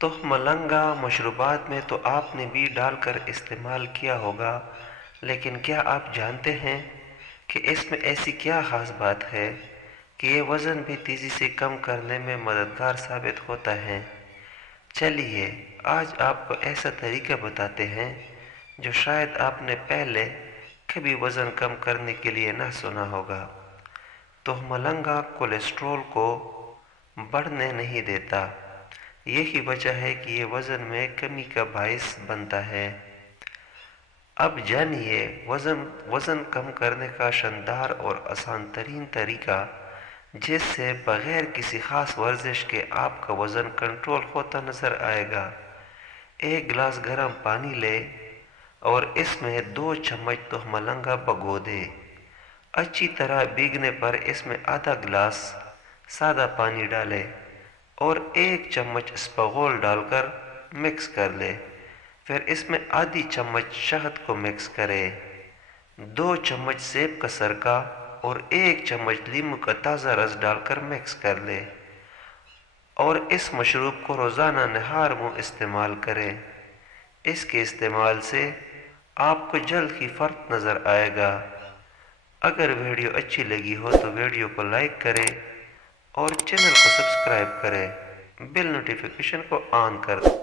تو ملنگا مشروبات میں تو آپ نے بھی ڈال کر استعمال کیا ہوگا، لیکن کیا آپ جانتے ہیں کہ اس میں ایسی کیا خاص بات ہے کہ یہ وزن بھی تیزی سے کم کرنے میں مددگار ثابت ہوتا ہے؟ چلیے آج آپ کو ایسا طریقہ بتاتے ہیں جو شاید آپ نے پہلے کبھی وزن کم کرنے کے لیے نہ سنا ہوگا۔ تو ملنگا کولیسٹرول کو بڑھنے نہیں دیتا، یہی وجہ ہے کہ یہ وزن میں کمی کا باعث بنتا ہے۔ اب جانیے وزن کم کرنے کا شاندار اور آسان ترین طریقہ، جس سے بغیر کسی خاص ورزش کے آپ کا وزن کنٹرول ہوتا نظر آئے گا۔ ایک گلاس گرم پانی لے اور اس میں 2 چمچ تہ ملنگا بھگو دے۔ اچھی طرح بھیگنے پر اس میں آدھا گلاس سادہ پانی ڈالے اور 1 چمچ اسپغول ڈال کر مکس کر لے۔ پھر اس میں آدھی چمچ شہد کو مکس کرے، 2 چمچ سیب کا سرکہ اور 1 چمچ لیموں کا تازہ رس ڈال کر مکس کر لے اور اس مشروب کو روزانہ نہار منہ استعمال کریں۔ اس کے استعمال سے آپ کو جلد ہی فرق نظر آئے گا۔ اگر ویڈیو اچھی لگی ہو تو ویڈیو کو لائک کریں اور چینل کو سبسکرائب کریں، بیل نوٹیفیکیشن کو آن کر دیں۔